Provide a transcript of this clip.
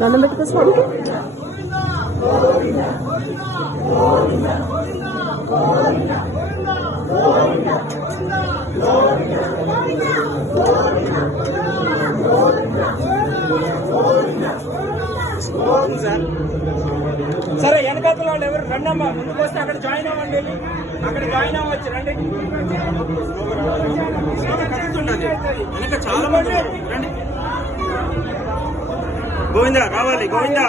దండం పెట్టుకో స్వామికి. సరే వెనకాల వాళ్ళు ఎవరు రండమ్మా, ముందుకు వస్తే అక్కడ జాయిన్ అవ్వండి, అక్కడ జాయిన్ అవ్వచ్చు. రండి, వెనక చాలా మంది రండి. గోవిందా రావాలి, గోవిందా.